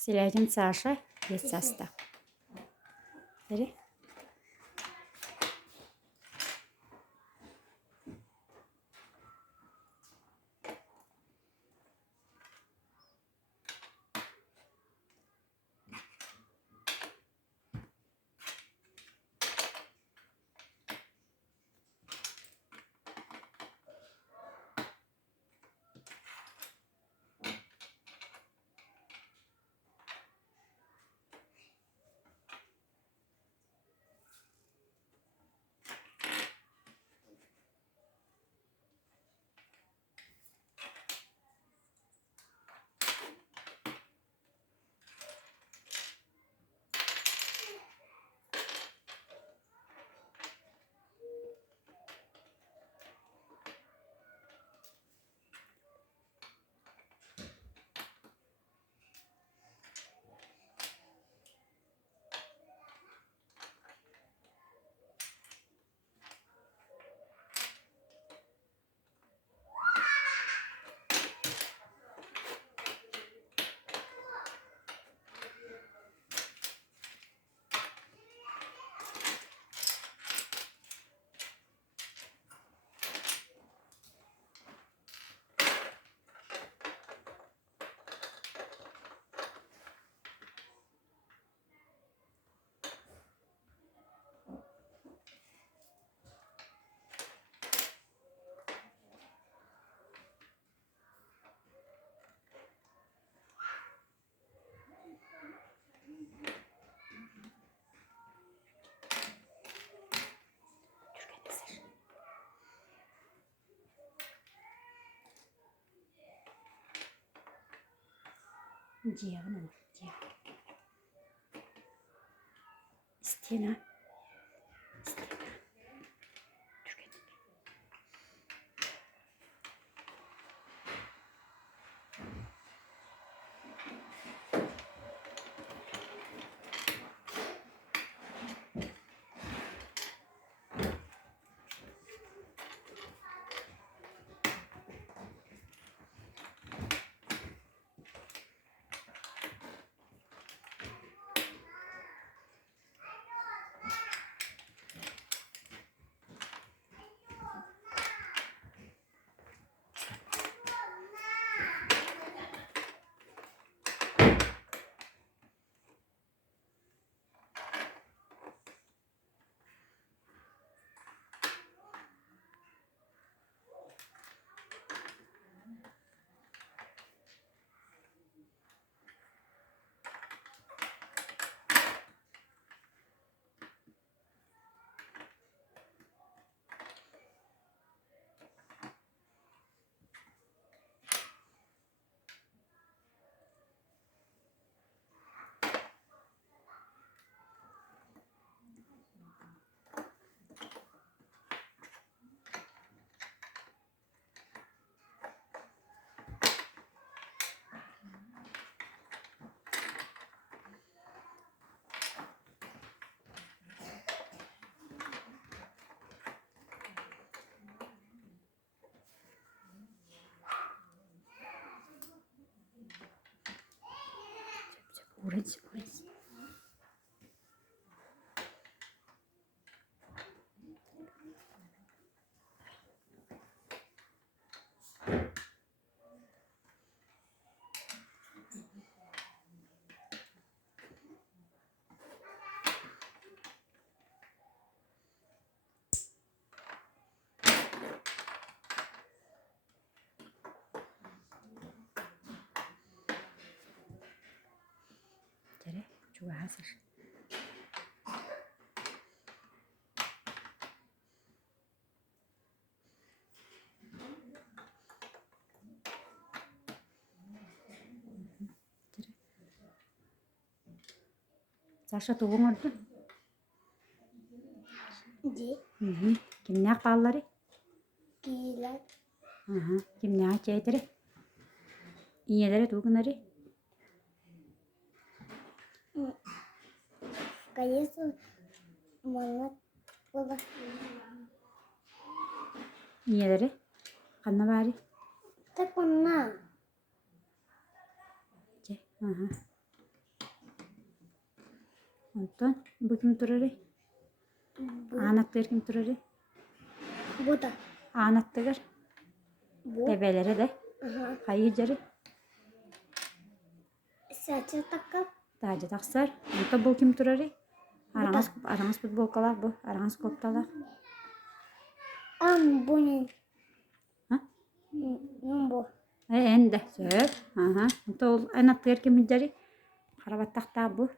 Silahın Sasha jest sasta. Seri. Ciğer ne? Ciğer. İsteyene. Orange. Cere. Juga hazır. Sasha tuğum orada. Kimler balları? Giyiler. Kimler çeyleri? İyelere tuğunları? Kayısı manat baba. İyeleri? Kanna bari? Tak ona. Ce. Ondan bu kim turarı? Anattır kim turarı? Bu da. Anattır. Bu. Bebelere de. Aha. Hayıcırı. Saçı takıp. Tacı taksar. Ondan bu kim turarı? Aranız futbolkalar bu. Aranız koptalar. Bunun. Ha? Bu. Ende. Söp. Aha. Ondan anattır kim hicari? Karabat takta bu.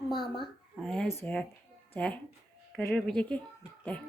Mama. Söp. Görür bu ki bitti.